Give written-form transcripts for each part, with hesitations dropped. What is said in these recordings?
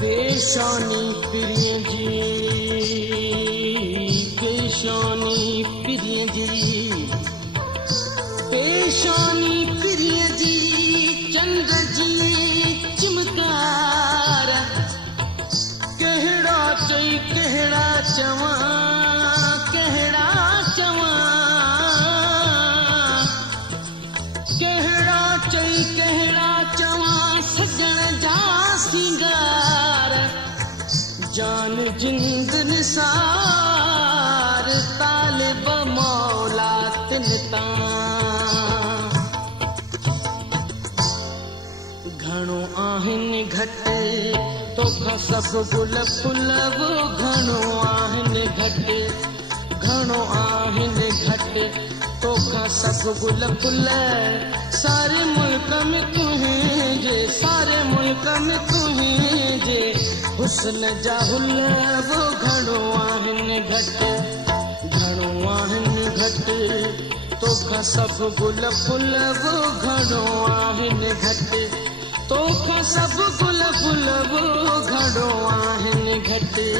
केशानी पिरियं जी केशानी पिरियं जी पेशानी पिरियं जी चंद्र जी चिमकार कहड़ा चई कहड़ा चवा कहड़ा चवा कहड़ा चई कहड़ा चवा सजण जा सिंगार जान जिंद निसार तालिब मौला तिनता घणो आहिनि घटि तोखां सभु गुल फुल वो घणो आहिनि घटि घणो आहिनि घटि तोखां सभु गुल फुल सारे मुल्क में तुंहिंजे सारे मुल्क में तुंहिंजे हुस्न जा हुल वो घणो आहिनि घटि घणो आहिनि घटि तोखां सभु गुल फुल वो घणो आहिनि घटि तोखां सभु गुल फुल वो घणो आहिनि घटि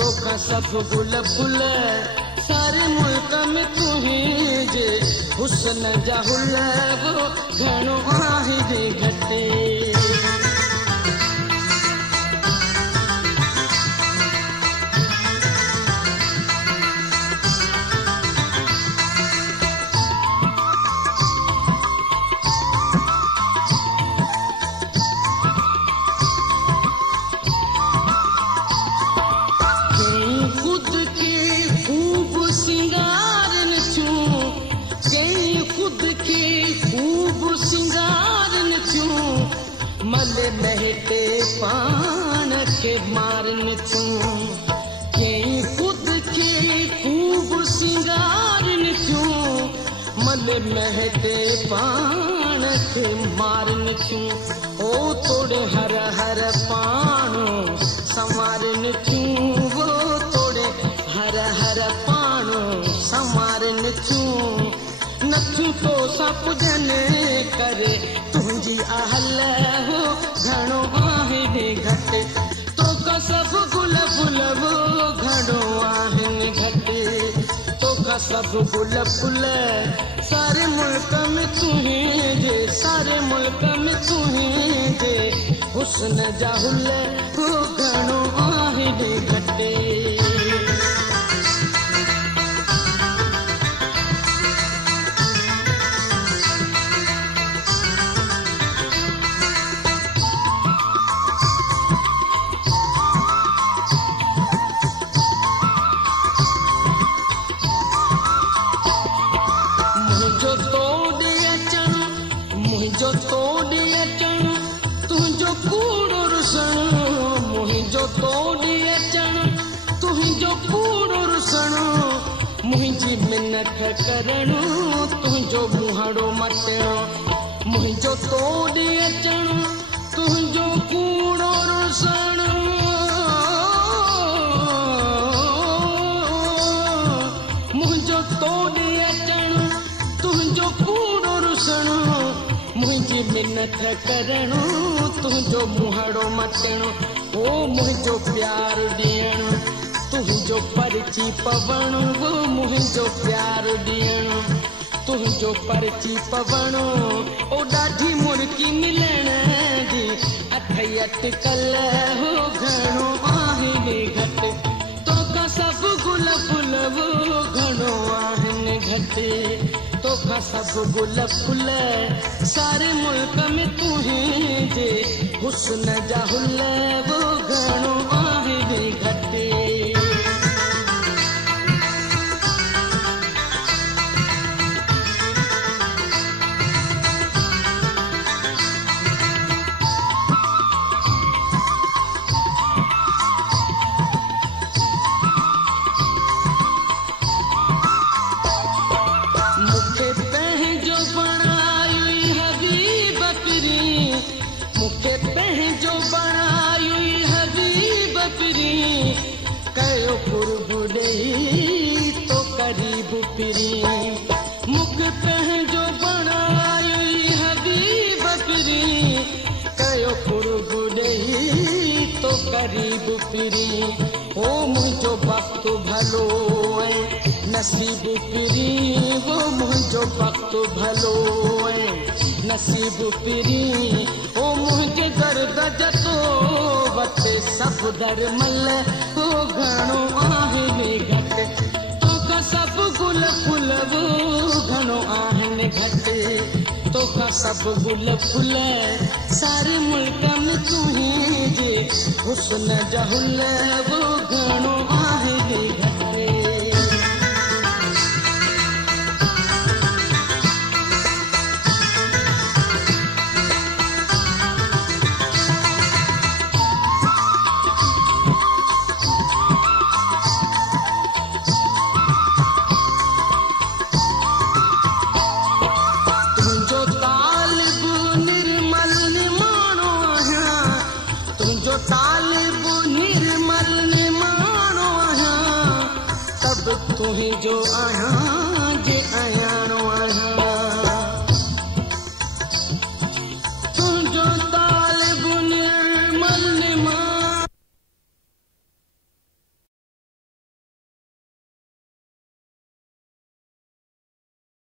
तोखां सभु गुल फुल सारे मुल्क में तुंहिंजे हुस्न जा हुल वो घणो आहिनि घटि महटे पान के मारन तूं कई खुद के खूब सिंगारन तूं मल महटे पान के मारन तूं ओ तोड़े हर हर पानो संवारन तूं वो तोड़े हर हर पानो संवारन तूं नथूं तो सप जने करे तुंहिंजी आहल हो घणो आहिनि घटि तोखां सभु गुल फुल वो घणो आहिनि घटि तोखां सभु गुल फुल सारे मुल्क में तुंहिंजे सारे मुल्क में तुंहिंजे हुस्न जा हुल वो घणो आहिनि घटि मुंहिंजो तोड़े अचण तुंहिंजो कूड़ो रुसण मुंहिंजो तोड़े अचण तुंहिंजो कूड़ो रुसण मुंहिंजी मिनत करणो तुंहिंजो मुहाड़ो मटणो मुंहिंजो तोड़े अचण तुंहिंजो कूड़ो रुसण मुंहिंजो तोड़े अचण तुंहिंजो कूड़ो रुसण मुंहिंजी मिनत करणो तुंहिंजो मुहाड़ो मटणो ओ मुंहिंजो प्यार ॾियणो तुंहिंजो परची पवणो वो मुंहिंजो प्यार ॾियणो तुंहिंजो परची पवणो ओ ॾाढी मुर्की मिलण जी अथई अटकल हो घणो आहिनि घटि तोखां सभु गुल फुल वो घणो आहिनि घटि तोखां सभु गुल फुल सारे मुल्क में तुंहिंजे हुस्न जा हुल वो घणो आहिनि घटि ओ मुझो वक्त भलो नसीब पिरी वो मुझो वक्त भलो नसीब पिरी ओ मुझे दर्द जतो वते सब दरमल ओ घणो आहे घट तोखा सब गुल फुल वो घणो आहे घट तोखा सब गुल फुल सारे मुल्क में तू ही जे हुस्न जहुल वो घणो आहे घट तुही जो आया